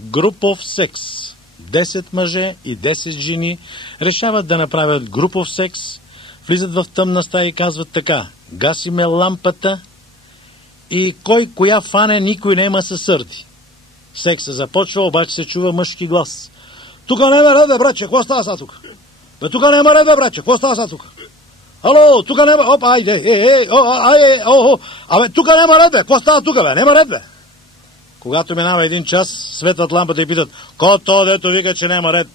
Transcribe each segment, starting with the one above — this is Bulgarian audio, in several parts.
Групов секс. 10 мъже и 10 жени решават да направят групов секс, влизат в тъмна стая и казват така: гасиме лампата и кой коя фане, никой нема се сърди. Секса започва, обаче се чува мъжки глас: тука нема ред, бе, братче, какво става сега тук? Бе, тука нема ред, бе, братче, какво става сега тук? Ало, тука нема... Оп, айде, абе, тука нема ред, бе, какво става тук, бе, нема ред, бе. Когато минава един час, светват лампата и питат: ко то, дето вика, че нема ред?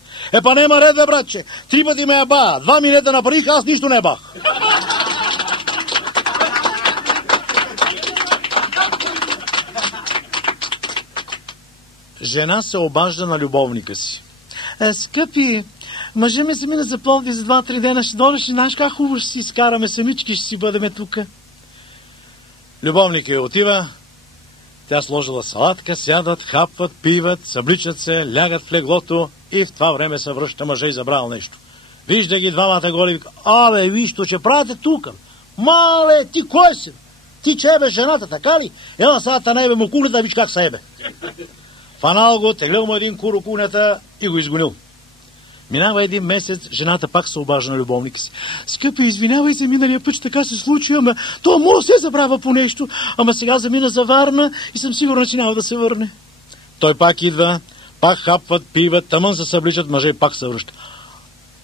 Па нема ред, бе, братче, 3 пъти ме еба, 2 минета направих, аз нищо не бах. Жена се обажда на любовника си: скъпи, мъжа ми се мина за Пловдив за 2-3 дена, ще дойдеш и знаеш как хубаво ще си изкараме самички, ще си бъдеме тука. Любовникът отива, тя сложила салатка, сядат, хапват, пиват, събличат се, лягат в леглото и в това време се връща мъжа и забрал нещо. Вижда ги двамата голи и вика: абе, виж, то, че правите тука. Мале, ти кой си? Ти че бе жената, така ли? Ела сега не бе му кулята, виж как се ебе. Фанал го, теглил му един кур кунята и го изгонил. Минава един месец, жената пак се обажда на любовника си: скъпи, извинявай се, миналия път, че така се случи, ама то може се забравя по нещо, ама сега замина за Варна и съм сигурна, че няма да се върне. Той пак идва, пак хапват, пиват, тъмън се събличат, мъже и пак се връща.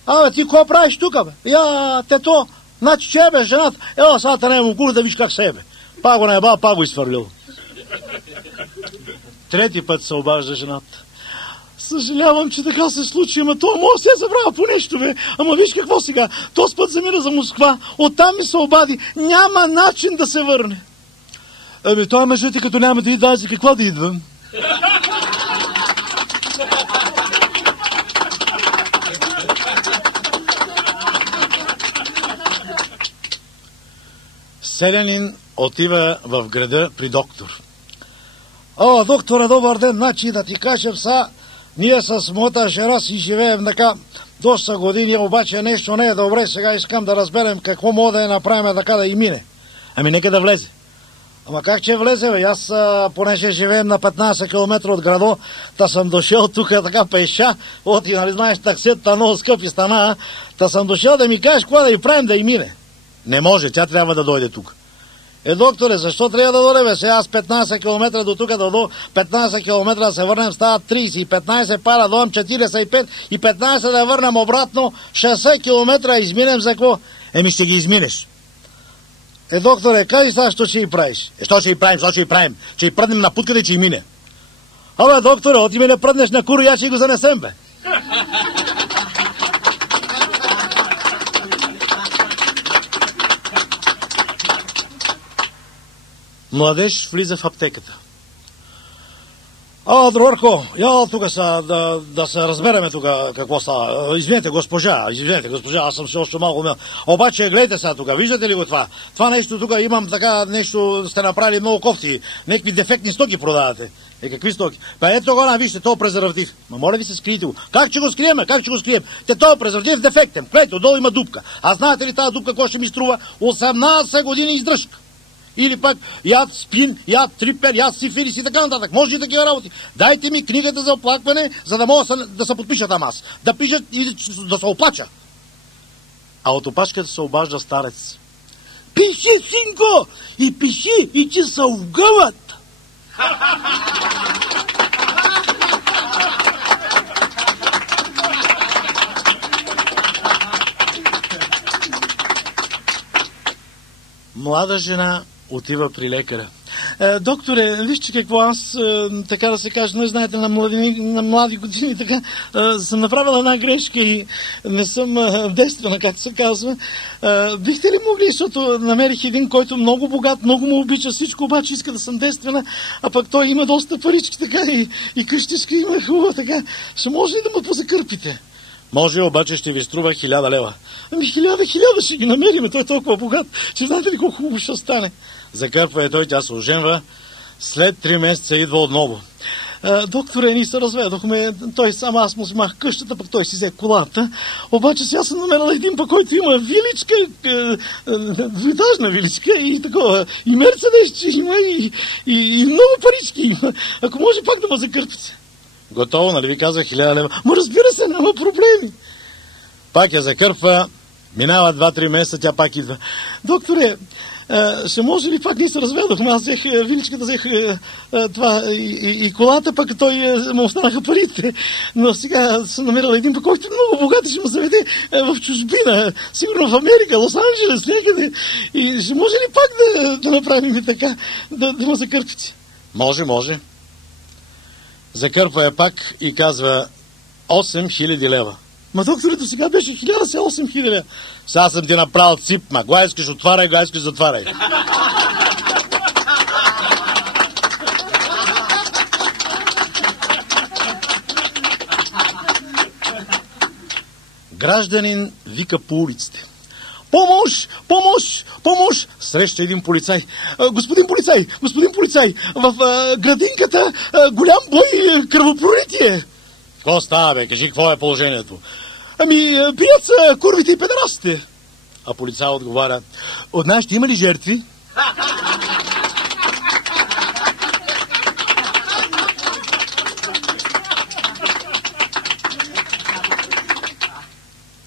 Абе, ти какво правиш тук, бе? Я, тето, значи че бе жената, ела сега не му кур да виж как се ебе. Пак го наебал, пак го изфърлил. Трети път се обажда жената: съжалявам, че така се случи, ама то може се забравя по нещо, бе. Ама виж какво сега, този път замина за Москва, оттам ми се обади, няма начин да се върне. Ами той мъжът ти като няма да идва, аз за какво да идвам? Селянин отива в града при доктор. О, доктора, добър ден, значи да ти кажем са, ние с моята жена си живеем така доста години, обаче нещо не е добре, сега искам да разберем какво мога да я направим така да и мине. Ами нека да влезе. Ама как че влезе, бе? Аз, понеже живеем на 15 км от градо, та съм дошъл тук така пеша, и нали знаеш, таксетата много скъпи стана, та съм дошъл да ми кажеш какво да и правим да и мине. Не може, тя трябва да дойде тук. Докторе, защо трябва да дойде, бе? Сега аз 15 км до тук, до 15 км да се върнем, стават 30, и 15 пара, дойдем 45, и 15 да върнем обратно, 60 км изминем за какво? Еми ще ги изминеш. Докторе, кажи сега, що ще и правиш? Що ще и правим, що ще и правим? Ще и пръднем на путката и че и мине. Абе, докторе, от име не пръднеш на куро, я ще го занесем, бе. Младеж влиза в аптеката. Другарко, я тук са, да се разбереме тук какво става. Извинете, госпожа, аз съм все още малко... Обаче, гледайте сега тук, виждате ли го това? Това нещо тук, имам така нещо, сте направили много кофти, някакви дефектни стоки продавате. Какви стоки? Ето го, вижте, този презерватив. Ма моля ви се, скриете го. Как че го скрием? Този презерватив дефектен. Гледайте, отдолу има дупка. А знаете ли тази дупка, какво ще ми струва? 18 години издръжка. Или пък яд спин, яд трипер, яд сифилис и така нататък. Може и такива работи. Дайте ми книгата за оплакване, за да мога да се подпиша там аз. Да пишат и да се оплача. А от опашката се обажда старец. Пиши, синко! И пиши, и че се угъват! Млада жена отива при лекаря. Докторе, вижте какво, аз, така да се каже, не знаете, на млади години, така, съм направила една грешка и не съм девствена, както се казва. Бихте ли могли, защото намерих един, който много богат, много му обича всичко, обаче иска да съм девствена, а пък той има доста парички, така, и къщичка има хубава, така. Ще може ли да ме позакърпите? Може, обаче ще ви струва 1000 лева. Ами 1000 ще ги намерим, той е толкова богат, че знаете ли колко хубаво ще стане. Закърпва той, тя се оженва, след 3 месеца идва отново. Докторе, ние се разведохме, той сам аз му смах къщата, пък той си взе колата, обаче сега съм намерила един пък, който има виличка, двуетажна виличка и такова, и мерцедес има, и много парички има. Ако може пак да ме закърпите. Готово, нали ви казах 1000 лева? Ма разбира се, няма проблеми. Пак я закърпва, минава 2-3 месеца, тя пак идва. Докторе, ще може ли пак ние се разведохме? Аз взех виличката, взех това и колата, пък той му останаха парите. Но сега съм намерил един, пък който много богат, ще му заведе в чужбина, сигурно в Америка, Лос-Анджелес, някъде. И ще може ли пак да направим така, да му закърпите? Може. Закърпва я пак и казва 8000 лева. Ма докторе, до сега беше 1000, сега 8000 лева. Сега съм ти направил цип, ма го искаш отваряй, го искаш затваряй. Гражданин вика по улиците. Помощ! Среща един полицай. Господин полицай, в градинката голям бой, кръвопролитие. Какво става, бе? Кажи, какво е положението? Бият са курвите и педерастите. А полицай отговаря, от нашите има ли жертви?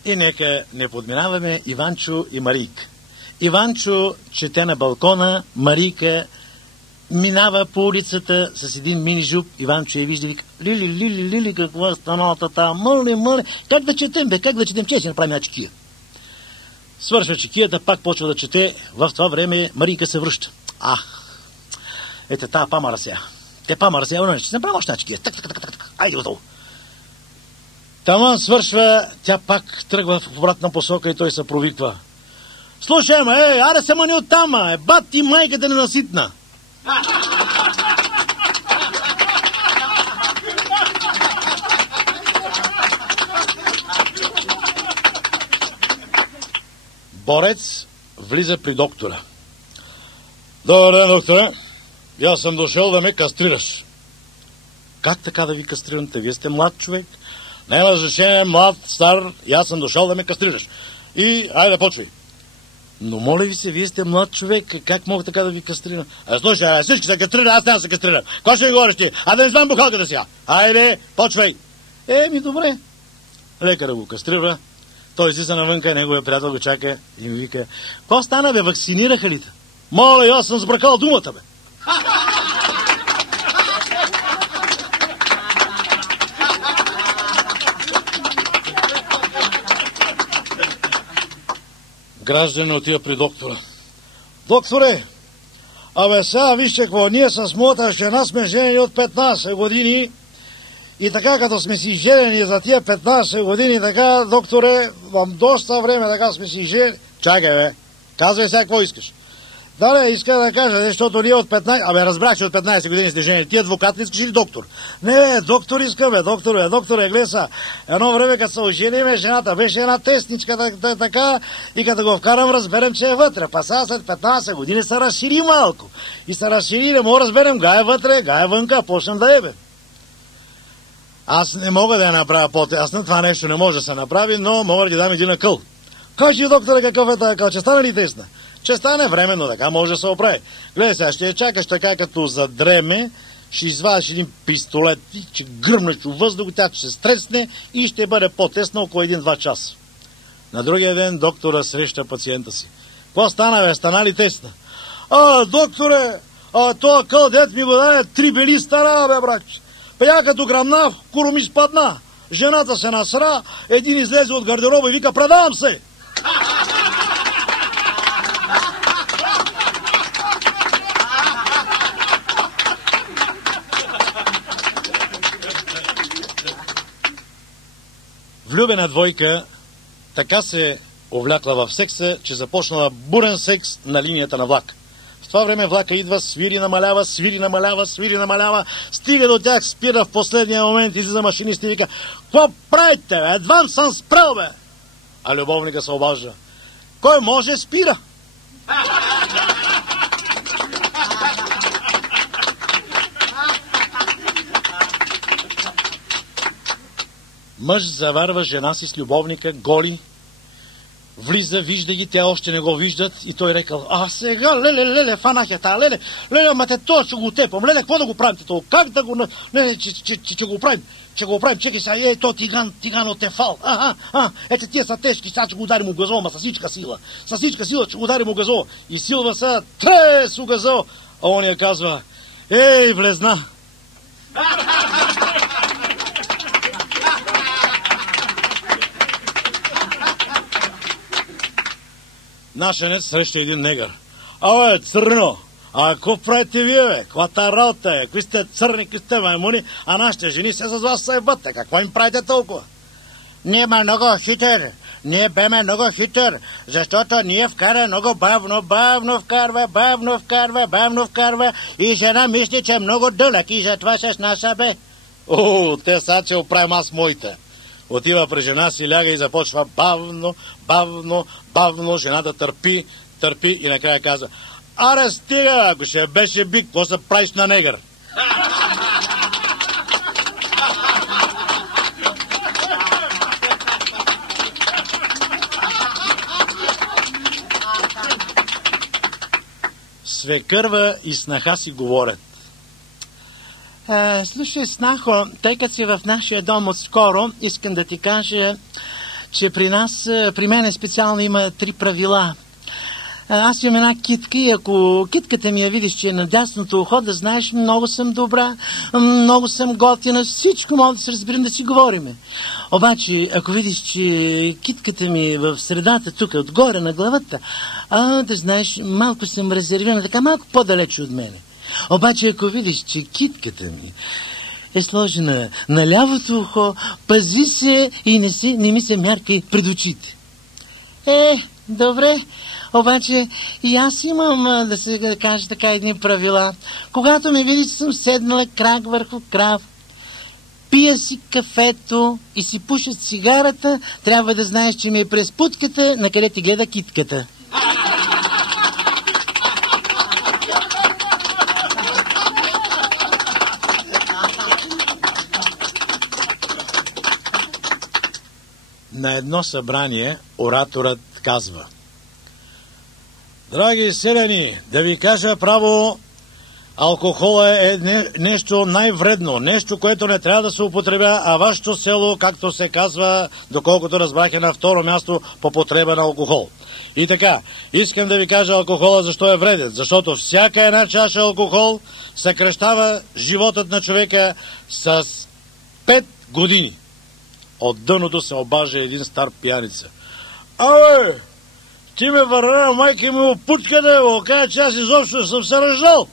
И нека не подминаваме Иванчо и Марийка. Иванчо чете на балкона, Марийка минава по улицата с един мини жуп. Иванчо я вижда и вика, Лили, какво е станалата там? Мъле, как да четем, бе, че ще направим една чекия. Свършва чекията, пак почва да чете. В това време Марийка се връща. Ето тая памара сега. Ще се направим още една чекия. Так. Айде готово. Таман свършва, тя пак тръгва в обратна посока и той се провиква. Слушай, аре се мани оттам, бат ти майката ненаситна. Борец влиза при доктора. Добър ден, докторе. Аз съм дошъл да ме кастрираш. Как така да ви кастрирате? Вие сте млад човек. Няма значение, млад, стар, и аз съм дошъл да ме кастрираш. И, айде, почвай. Но моля ви се, вие сте млад човек, как мога така да ви кастрирам? Слушай, всички се кастрират, аз няма да се кастрирам. Кой ще ми говориш ти? Да не знам бухалката сега. Айде, почвай. Добре. Лекарът го кастрира, той излиза навънка, неговия приятел го чака и ми вика, какво стана, бе, вакцинираха ли те? Моля, аз съм сбракал думата, бе. Гражданин отива при доктора. Докторе, сега вижте какво, ние с моята жена сме женени от 15 години и така като сме си женени за тия 15 години, така, докторе, вам доста време така сме си женени. Чакай, бе, казвай сега какво искаш. Иска да кажа, защото ние от 15... разбрах, че от 15 години сте женени. Ти адвокат ли искаш или доктор? Не, доктор искаме, доктор, глеса. Едно време, като се ожениме, жената беше една тесничка така и като го вкарам, разберем, че е вътре. Па сега след 15 години се разшири малко. И се разшири, не мога разберем, га е вътре, га е вънка, почнем да ебе. Аз не мога да я направя по-тесно, това нещо не може да се направи, но мога да ги дам един акъл. Кажи, докторе, какъв е тази акъл, че стане ли тесна? Че стане временно, така може да се оправи. Гледай сега, ще я чакаш така, като задреме, ще извадиш един пистолет и че гръмнеш във въздух, тя ще се стресне и ще бъде по-тесна около 1-2 часа. На другия ден доктора среща пациента си. Какво стана, бе? Стана ли тесна? Докторе, тоя къл дет ми го даде 3 бели стара, бе, бракче. Я като грамна, куро ми спадна. Жената се насра, един излезе от гардероба и вика, предавам се! Влюбена двойка така се увлякла в секса, че започнала бурен секс на линията на влак. В това време влака идва, свири, намалява, стига до тях, спира в последния момент, излиза машинист и вика, какво правите, бе? Едвам съм спрел, бе! А любовника се обажда. Кой може, спира! Мъж заварва жена си с любовника голи Влиза, вижда ги, те още не го виждат и той рекал: а сега, леле, фанах я тая, леле, ама те то ще го тепам, леле, какво да го правим то? Как да го... Леле, че го правим, чекай сега, то тиган от Тефал, ете тия са тежки, сега ще го ударим у газо, ма с всичка сила ще го ударим у газо. И силва са, трес у газо, а он я казва: ей, влезна. Нашенец среща един негър. Абе, църно, какво правите вие, бе? Каква работа е? Какви сте църни, какви сте маймуни, а нашите жени се с вас съебате. Какво им правите толкова? Ние беме много хитър, защото ние вкара много бавно вкарва и жена мисли, че е много дълъг и затова се снаша, бе. Те са, че оправим аз моите. Отива при жена си, ляга и започва бавно, жената търпи и накрая казва: аре, стига, ако ще беше бик, какво се правиш на негър? Свекърва и снаха си говорят: слушай, снахо, тъй като си в нашия дом отскоро, искам да ти кажа, че при мен специално има 3 правила. Аз имам една китка и ако китката ми я видиш, че е на дясното ухо, да знаеш, много съм добра, много съм готина, всичко мога да се разберем, да си говориме. Обаче, ако видиш, че китката ми е в средата, тук, отгоре на главата, да знаеш, малко съм резервирана, така малко по-далече от мене. Обаче, ако видиш, че китката ми е сложена на лявото ухо, пази се и не ми се мяркай пред очите. Добре, обаче и аз имам, да се каже така, едни правила. Когато ме видиш, съм седнала крак върху крак, пия си кафето и си пуша цигарата, трябва да знаеш, че ми е през путката, на къде ти гледа китката. На едно събрание ораторът казва: драги селяни, да ви кажа право, алкохола е нещо най-вредно, нещо, което не трябва да се употребя, а вашето село, както се казва, доколкото разбрах, е на второ място по потреба на алкохол. И така, искам да ви кажа алкохола защо е вреден, защото всяка една чаша алкохол съкращава животът на човека с 5 години. От дъното се обажда един стар пияница: абе, ти ме върна на майка ми опутка да го кажа, че аз изобщо съм се ръждал.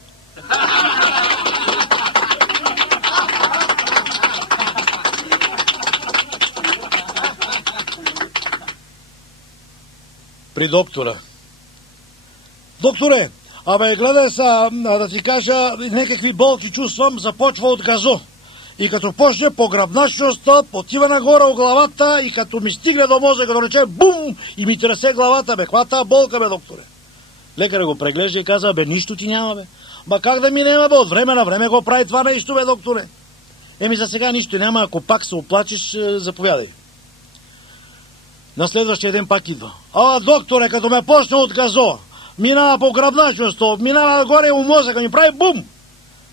При доктора: докторе, гледай са, да ти кажа, някакви болки чувствам, започва от газо. И като почне по гръбначността, отива нагоре от главата и като ми стигне до мозъка, като рече бум, и ми тресе главата, бе, каква тая болка, бе, докторе? Лекарът го преглежда и казва: бе, нищо ти няма, бе. Как да ми няма, бе, от време на време го прави това нещо, бе, докторе. За сега нищо няма, ако пак се оплачеш, заповядай. На следващия ден пак идва: докторе, като ме почне от газо, минава по гръбначността, минава нагоре у мозъка, ми прави бум.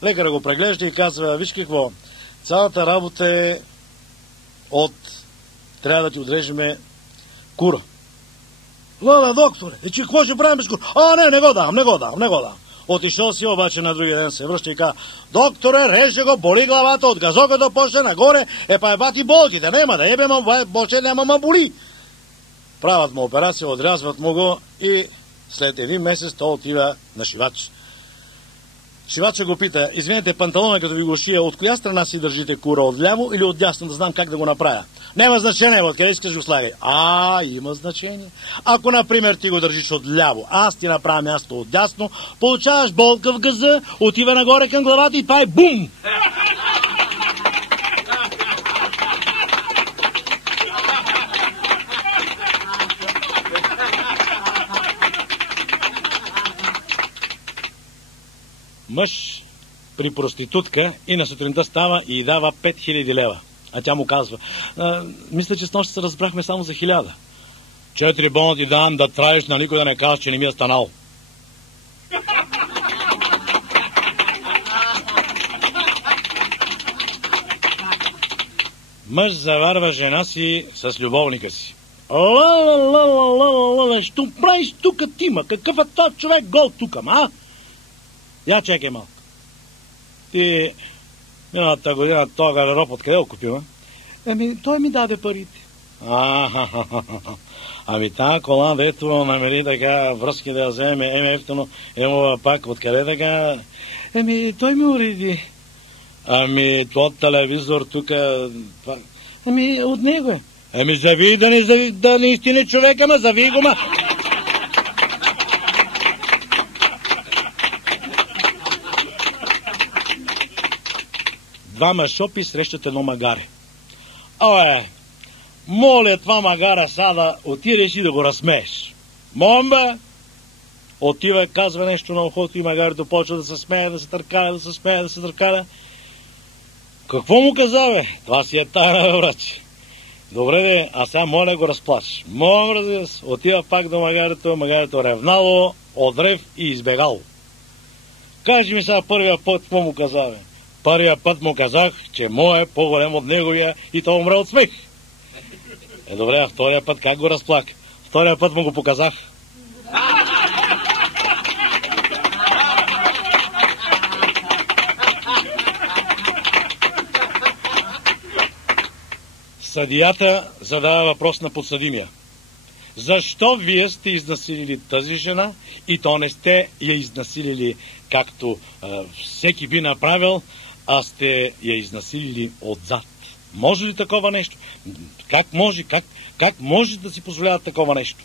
Лекарът го преглежда и казва: виж какво, цялата работа е трябва да ти отрежеме кура. Леле, докторе, че какво ще правим без кура? Не го давам. Отишъл си, обаче на другия ден се връща и казва: докторе, реже го, боли главата, от газоката почне нагоре, бати болките, нема да ебе, боче няма, ма боли. Правят му операция, отрязват му го и след един месец той отива на шивач. Шивача го пита: извинете, панталона като ви го шия, от коя страна си държите кура, от ляво или от дясно, да знам как да го направя? Няма значение, откъде искаш да го слагай. Има значение. Ако, например, ти го държиш от ляво, аз ти направя място от дясно, получаваш болка в газа, отива нагоре към главата и това е бум! Мъж при проститутка и на сутринта става и дава 5000 лева. А тя му казва: мисля, че с нощ се разбрахме само за 1000. 4 бона ти давам да траеш, на никой да не кажеш, че не ми е станал. Мъж заварва жена си с любовника си. Що правиш тука тима? Какъв е този човек гол тука, а? Я чекай малко. Ти миналата година този галероп откъде го купил, а? Той ми даде парите. Ами тази кола, дето намери така връзки да я вземе ефтино, емова пак, откъде така? Той ми уреди. Този телевизор тука... от него е. Зави да не истини човека, ма зави го, ма. Двама шопи срещат едно магаре. Моля това магара са да отидеш и да го разсмееш. Момба! Отива, казва нещо на ухото и магарето почва да се смее, да се търкаля, да се смее, да се търкаля. Какво му каза, бе? Това си е тайна, брачи. Добре, бе, а сега моля го разплашиш. Моля, разбира се, отива пак до магарето ревнало, отрев и избегало. Кажи ми сега първия път, какво му каза, бе? Първия път му казах, че мой е по-голем от неговия и той умре от смех. Добре, а втория път как го разплак? Втория път му го показах. Съдията задава въпрос на подсъдимия. Защо вие сте изнасилили тази жена и то не сте я изнасилили както всеки би направил, а сте я изнасилили отзад? Може ли такова нещо? Как може? Как може да си позволяват такова нещо?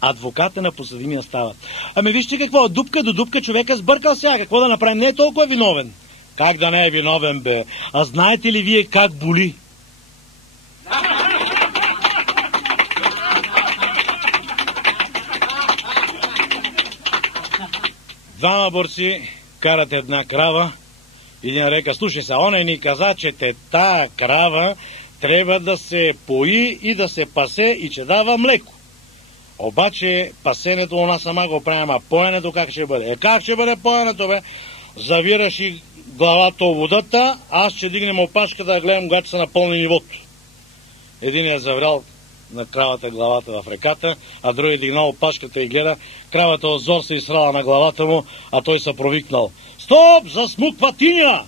Адвоката на подсъдимия стават. Вижте какво, дупка до дупка човека сбъркал сега. Какво да направим? Не е толкова виновен. Как да не е виновен, бе? А знаете ли вие как боли? Двама борци карат една крава. Един река, слушай се, оне ни каза, че тая крава трябва да се пои и да се пасе и че дава млеко. Обаче пасенето у нас сама го правим, а поенето как ще бъде? Как ще бъде поенето, бе? Завираш и главата от водата, аз ще дигнем опашката да гледам, когато се напълни нивото. Един е заврял на кравата главата в реката, а другият дигнал опашката и гледа, кравата от зор се изсрала на главата му, а той се провикнал. Стоп, засмукватиня!